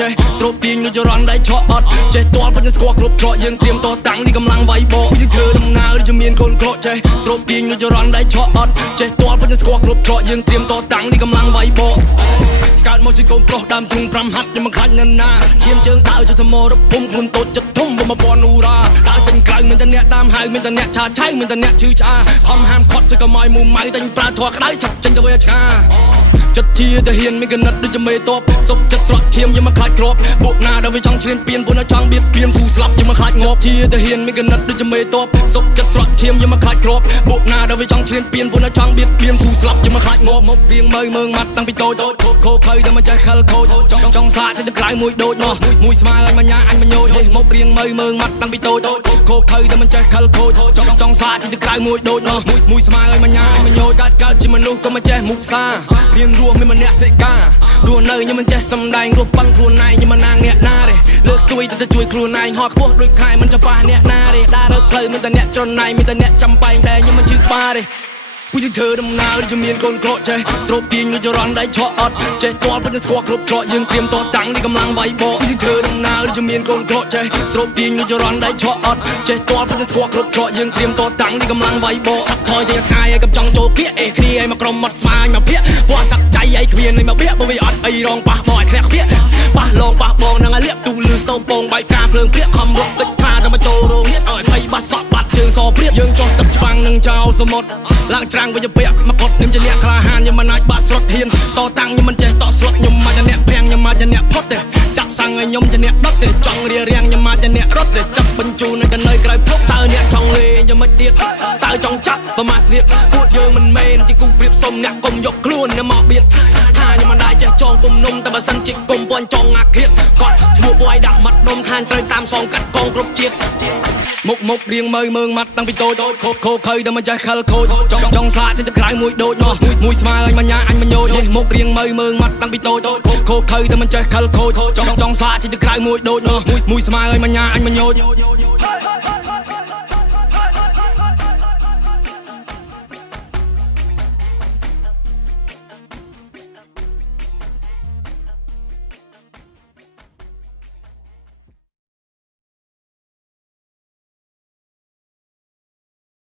ចេះស្រូបទាញនៅចរន្តដៃឆក់អត់ចេះទាល់ពេញស្គាល់គ្រប់ច្រកយើងត្រៀមតតាំងនេះកម្លាំងវាយបកយើងធ្វើដំណើរដូចមានកូនក្រក់ចេះស្រូបទាញនៅចរន្តដៃឆក់អត់ចេះទាល់ពេញស្គាល់គ្រប់ច្រកយើងត្រៀមតតាំងនេះកម្លាំងវាយបកកើតមកជាកូនប្រុសដើមទ្រូង5ហាត់ខ្ញុំមិនខ្លាចណាស់ណាឈាមជើងដើរជាសមរភូមិខ្លួនតូចចិត្តធំបំពន់អ៊ូរ៉ាដើរចេញក្រៅមានតែអ្នកតាមហៅមានតែអ្នកឆាឆៅមានតែអ្នកឈឺឆ្អាខំហាមខត់ជាកុំឲ្យមូម៉ៅតែញប្រើធွာក្តៅឆាប់ចេញទៅវាឆ្ងាចិត្តជាទៅហ៊ានមានកណិតដូចជាមេតបសុកចិត្តស្រក់ឈាមយើងមិនខ្លាចគ្របពួកណាដែលវាចង់ឈ្លានពានពួកណាចង់បៀតបៀនស៊ូស្លាប់យើងមិនខ្លាចងាប់ជាទៅហ៊ានមានកណិតដូចជាមេតបសុកចិត្តស្រក់ឈាមយើងមិនខ្លាចគ្របពួកណាដែលវាចង់ឈ្លានពានពួកណាចង់បៀតបៀនស៊ូស្លាប់យើងមិនខ្លាចងាប់មករៀងមើងម៉ាត់តាំងពីតូចខូខើតែមិនចេះខិលខូចចង់សាកទៅក្រៅមួយដូចនោះមួយស្មើឲ្យមញ្ញាអញមញោចមករៀងមើងម៉ាត់តាំងពីតូចខូខើតែមិនចេះខិលខូចចង់សាកទៅក្រៅមួយដូចនោះមួយស្មើឲ្យមញ្ញាអញមញោចកើតជាមនុស្សក៏មិនចេះមុសារៀនរស់មានម្នាក់សិការស់នៅខ្ញុំមិនចេះសំដែងរស់ប៉ឹងខ្លួនឯងខ្ញុំមិនណាងអ្នកណាទេលើកស្ទួយទៅជួយខ្លួនឯងហោះខ្ពស់ដូចខែមិនចាំប៉ះអ្នកណាទេដើររើផ្លូវមានតែអ្នកច្រណៃមានតែអ្នកចាំបែងតែខ្ញុំមិនជឿប៉ាទេពួកយើងធ្វើដំណើរដូចមានកូនក្រក់ចេះស្រូបទាញនៅចរន្តដៃឆក់អត់ចេះទាល់ពេញស្គាល់គ្រប់ច្រកយើងត្រៀមតតាំងនេះកម្លាំងវាយបកពួកយើងធ្វើដំណើរដូចមានកូនក្រក់ចេះស្រូបទាញនៅចរន្តដៃឆក់អត់ចេះទាល់ពេញស្គាល់គ្រប់ច្រកយើងត្រៀមតតាំងនេះកម្លាំងវាយបកឆាប់ថយទៅឆ្ងាយឲ្យកំចង់ចូលភៀកអេគ្នាឲ្យមកក្រុមមាត់ស្មាញមកភៀកពណ៌សាក់ចៃឲ្យគ្មានឲ្យមកភៀកបើវាអត់អីរងប៉ះបោឲ្យធ្លាក់ភៀកប៉ះឡងប៉ះបងនឹងឲ្យលាកទូលឺសោពងបែកការភ្លើងភៀកខំរត់ទឹកខ្លាតែមកចូលរោងនេះឲ្យភ័យបាត់សក់បាត់ជើងសព្រៀបយើងចោះទឹកច្បាំងនឹងចោលសមុទ្រឡើងច្រាំងវិញពាក់មកខ្ញុំជាអ្នកក្លាហានខ្ញុំមិនអាចបាក់ស្រុតហ៊ានតតាំងខ្ញុំមិនចេះតស្រុតខ្ញុំមកជាអ្នកប្រាំងខ្ញុំមកជាអ្នកផុតទេចាក់សាំងឲ្យខ្ញុំជាអ្នកដុតទេចង់រៀបរៀងខ្ញុំមកជាអ្នករត់ទេចាប់បញ្ជូននៅកនៅក្រៅភពតើអ្នកចង់លេងយ៉ាងម៉េចទៀតតើចង់ចាក់ប្រមាថស្នៀតពួកយើងមិនមែនជាគូប្រៀបសុំអ្នកកុំយកខ្លួនអ្នកមកបៀតថាខ្ញុំមិនដែរចេះចងគុំនុំតែបើសិនជាគុំពាន់ចង់អាឃាតគាត់ឈ្មោះពួកឲ្យដាក់មាត់ដុំឋានត្រូវតាមសងកាត់កងគ្រប់ជាតិមុខរៀងមើងម៉ាត់តាំងពីតូចខូខើតែមិនចេះខិលខូចចង់សាកទៅក្រៅមួយដូចនោះមួយស្មើឲ្យមញ្ញាអញមញោចមុខរៀងមើងម៉ាត់តាំងពីតូចខូខើតែមិនចេះខិលខូចចង់សាកទៅក្រៅមួយដូចនោះមួយស្មើឲ្យមញ្ញាអញមញោច